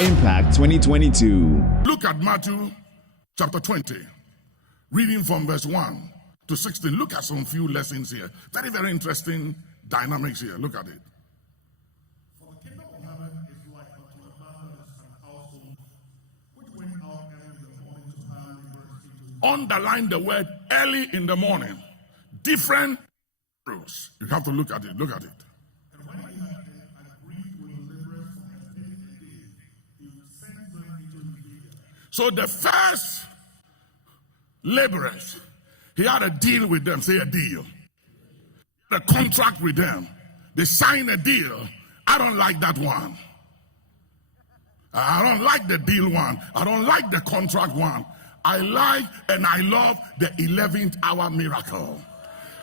Impact 2022. Look at Matthew chapter 20, reading from verse 1 to 16. Look at some few lessons here. Very, very interesting dynamics here. Look at it. For the kingdom of heaven is like unto a man and household which went out early in the morning to hire laborers into his. Underline the word early in the morning. Different rules. You have to look at it. Look at it. And when he had agreed with the laborers for a penny a day, he sent them into his vineyard. So the first laborers, he had a deal with them. Say a deal. A contract with them. They signed a deal. I don't like that one. I don't like the deal one. I don't like the contract one. I like and I love the 11th hour miracle.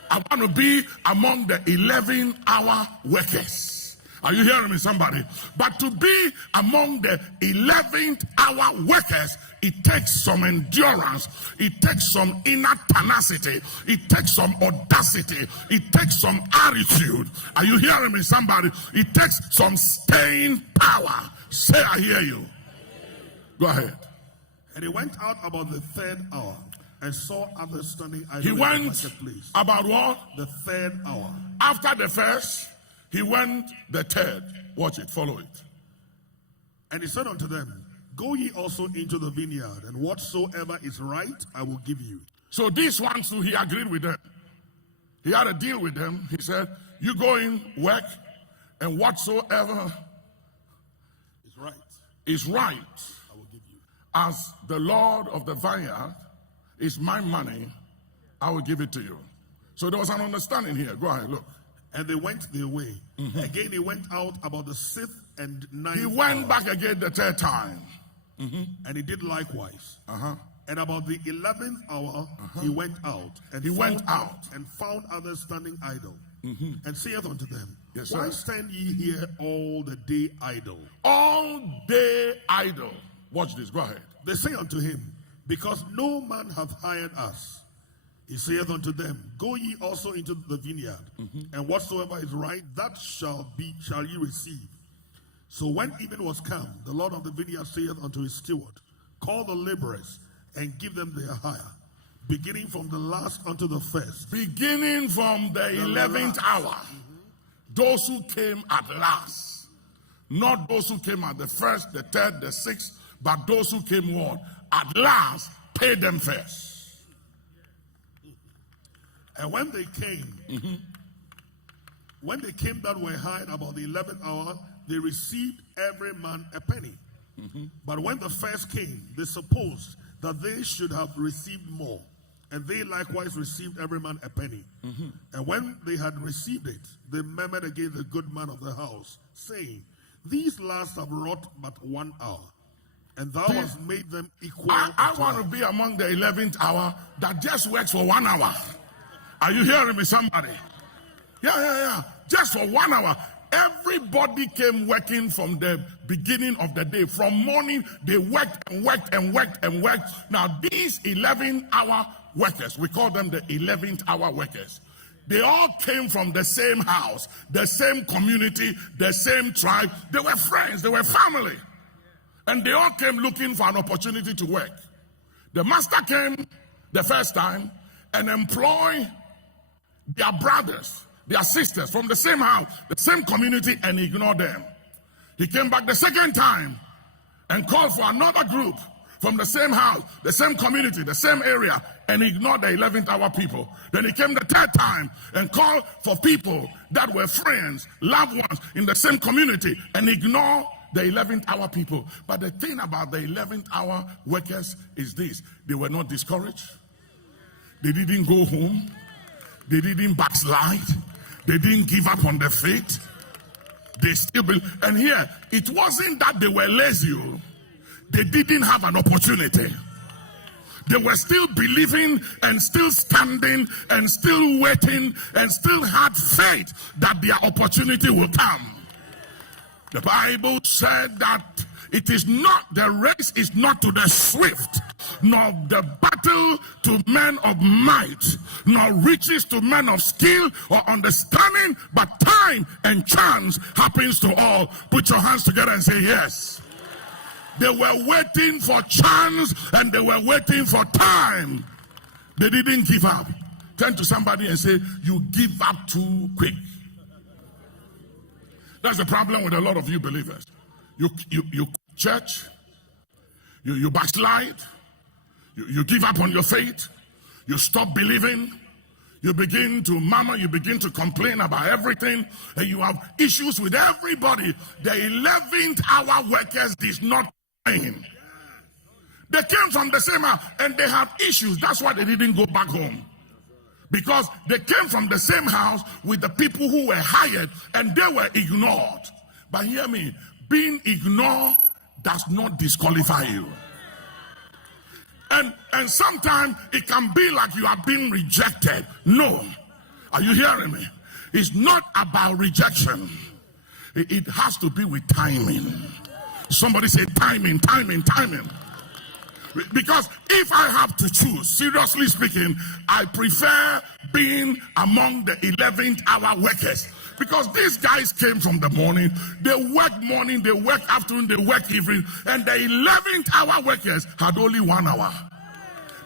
I want to be among the 11th hour workers. Are you hearing me, somebody? But to be among the 11th hour workers, it takes some endurance. It takes some inner tenacity. It takes some audacity. It takes some attitude. Are you hearing me, somebody? It takes some staying power. Say, I hear you. Go ahead. And he went out about the third hour and saw others standing idle He in the went marketplace. about what? The third hour. After the first, he went the third. Watch it, follow it. And he said unto them, Go ye also into the vineyard, and whatsoever is right, I will give you. So these ones too, he agreed with them. He had a deal with them. He said, you go in, work, and whatsoever is right, I will give you. as the Lord of the vineyard is my money, I will give it to you. So there was an understanding here. Go ahead, look. And they went their way. Again, he went out about the 6th and 9th He went hour, back again the third time. and he did likewise. Uh-huh. And about the 11th hour, he went out, and found others standing idle, and saith unto them, Yes, Why sir. stand ye here all the day idle? All day idle. Watch this, go ahead. They say unto him, Because no man hath hired us. He saith unto them, Go ye also into the vineyard, and whatsoever is right, that shall ye receive. So when even was come, the Lord of the vineyard saith unto his steward, Call the laborers, and give them their hire, beginning from the last unto the first. Beginning from the 11th hour. Those who came at last. Not those who came at the first, the third, the sixth, but those who came what? At last, pay them first. And when they came, that were hired about the 11th hour, they received every man a penny. But when the first came, they supposed that they should have received more. And they likewise received every man a penny. And when they had received it, they murmured against the good man of the house, saying, These last have wrought but 1 hour, and thou hast made them equal. I want to be among the 11th hour that just works for 1 hour. Are you hearing me, somebody? Yeah. Just for 1 hour. Everybody came working from the beginning of the day. From morning, they worked and worked and worked and worked. Now, these 11-hour workers, we call them the 11th hour workers. They all came from the same house, the same community, the same tribe. They were friends, they were family. And they all came looking for an opportunity to work. The master came the first time and employed their brothers, their sisters from the same house, the same community, and ignored them. He came back the second time and called for another group from the same house, the same community, the same area, and ignored the 11th hour people. Then he came the third time and called for people that were friends, loved ones in the same community, and ignored the 11th hour people. But the thing about the 11th hour workers is this: they were not discouraged. They didn't go home. They didn't backslide. They didn't give up on their faith. They still believe. And here, it wasn't that they were lazy. They didn't have an opportunity. They were still believing and still standing and still waiting and still had faith that their opportunity will come. The Bible said that it is not, the race is not to the swift, nor the battle to men of might, nor riches to men of skill or understanding, but time and chance happens to all. Put your hands together and say yes. They were waiting for chance and they were waiting for time. They didn't give up. Turn to somebody and say, you give up too quick. That's the problem with a lot of you believers. You church, you backslide, you give up on your faith, you stop believing, you begin to murmur, you begin to complain about everything, and you have issues with everybody. The 11th hour workers did not complain. They came from the same house and they have issues. That's why they didn't go back home. Because they came from the same house with the people who were hired and they were ignored. But hear me, being ignored does not disqualify you. And sometimes it can be like you are being rejected. No. Are you hearing me? It's not about rejection. It has to be with timing. Somebody say timing, timing, timing. Because if I have to choose, seriously speaking, I prefer being among the 11th hour workers. Because these guys came from the morning, they work afternoon, they work evening, and the 11th hour workers had only 1 hour.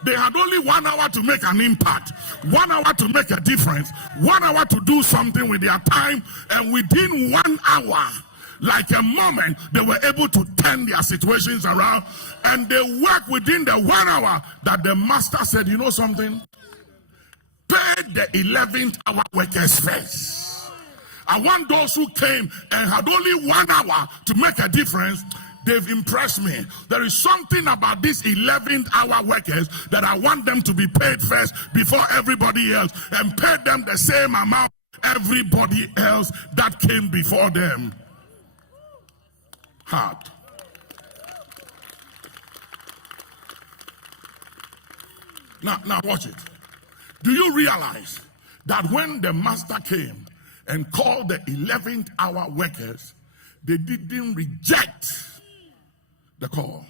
They had only 1 hour to make an impact, 1 hour to make a difference, 1 hour to do something with their time, and within 1 hour, like a moment, they were able to turn their situations around, and they worked within the 1 hour that the master said, you know something? Pay the 11th hour workers first. I want those who came and had only 1 hour to make a difference. They've impressed me. There is something about these 11th hour workers that I want them to be paid first before everybody else, and pay them the same amount everybody else that came before them. Hard. Now watch it. Do you realize that when the master came and called the 11th hour workers, they didn't reject the call?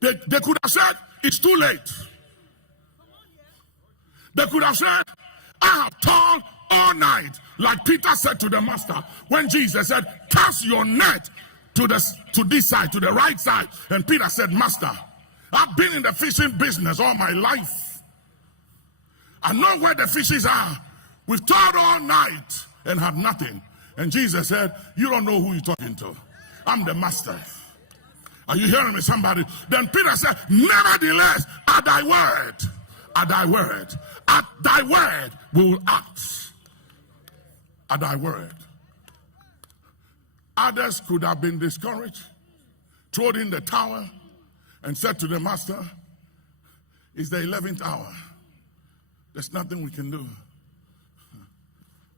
They could have said, it's too late. They could have said, I have toiled all night. Like Peter said to the master when Jesus said, cast your net to this side, to the right side. And Peter said, Master, I've been in the fishing business all my life. I know where the fishes are. We've toiled all night and had nothing. And Jesus said, you don't know who you're talking to. I'm the master. Are you hearing me, somebody? Then Peter said, nevertheless, at thy word, at thy word, at thy word we will act. At thy word. Others could have been discouraged, thrown in the tower, and said to the master, it's the 11th hour. There's nothing we can do.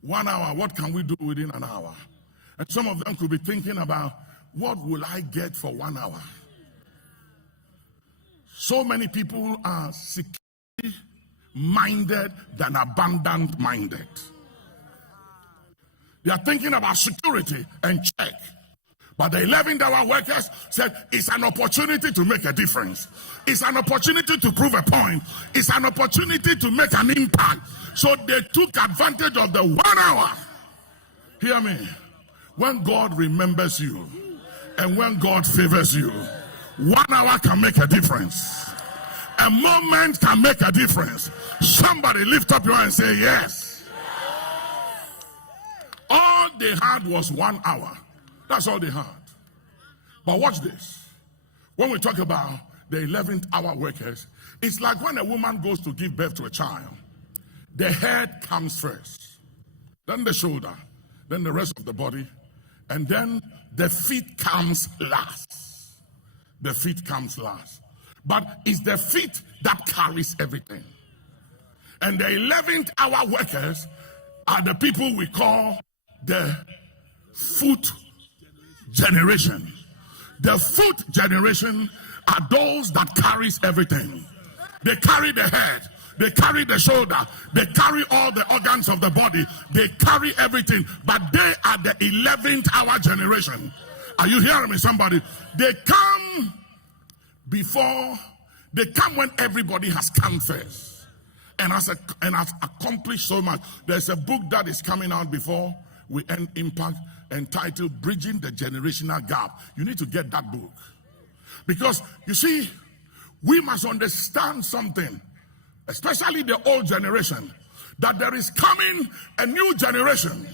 1 hour, what can we do within an hour? And some of them could be thinking about, what will I get for 1 hour? So many people are security minded than abundant minded. They are thinking about security and check. But the 11th hour workers said, it's an opportunity to make a difference. It's an opportunity to prove a point. It's an opportunity to make an impact. So they took advantage of the 1 hour. Hear me. When God remembers you and when God favors you, 1 hour can make a difference. A moment can make a difference. Somebody lift up your hand and say yes. All they had was 1 hour. That's all they had. But watch this. When we talk about the 11th hour workers, it's like when a woman goes to give birth to a child. The head comes first, then the shoulder, then the rest of the body, and then the feet comes last. The feet comes last. But it's the feet that carries everything. And the 11th hour workers are the people we call the foot generation. The foot generation are those that carries everything. They carry the head, they carry the shoulder, they carry all the organs of the body, they carry everything, but they are the 11th hour generation. Are you hearing me, somebody? They come when everybody has come first and has accomplished so much. There's a book that is coming out before we end Impact, entitled Bridging the Generational Gap. You need to get that book. Because, you see, we must understand something, especially the old generation, that there is coming a new generation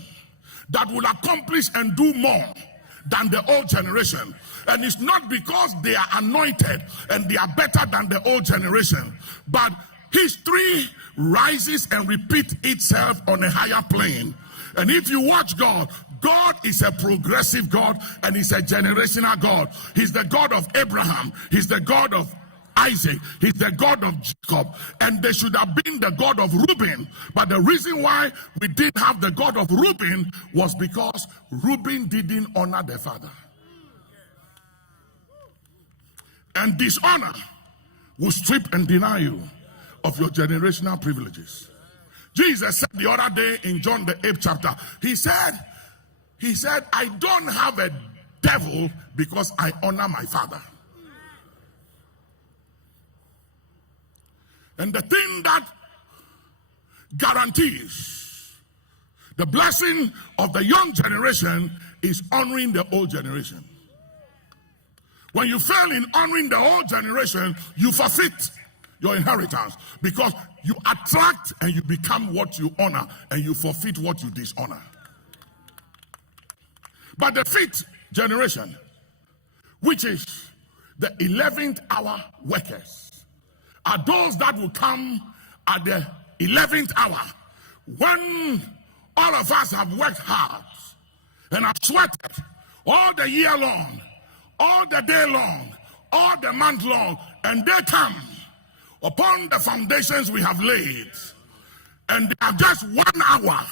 that will accomplish and do more than the old generation. And it's not because they are anointed and they are better than the old generation, but history rises and repeats itself on a higher plane. And if you watch God, God is a progressive God and He's a generational God. He's the God of Abraham. He's the God of Isaac. He's the God of Jacob. And they should have been the God of Reuben. But the reason why we didn't have the God of Reuben was because Reuben didn't honor the father. And dishonor will strip and deny you of your generational privileges. Jesus said the other day in John the 8th chapter, he said, I don't have a devil because I honor my father. And the thing that guarantees the blessing of the young generation is honoring the old generation. When you fail in honoring the old generation, you forfeit your inheritance, because you attract and you become what you honor, and you forfeit what you dishonor. But the fifth generation, which is the 11th hour workers, are those that will come at the 11th hour, when all of us have worked hard and have sweated all the year long, all the day long, all the month long, and they come upon the foundations we have laid, and they have just 1 hour.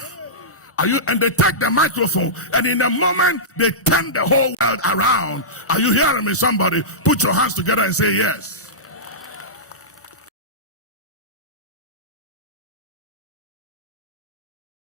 And they take the microphone, and in a moment they turn the whole world around. Are you hearing me, somebody? Put your hands together and say yes.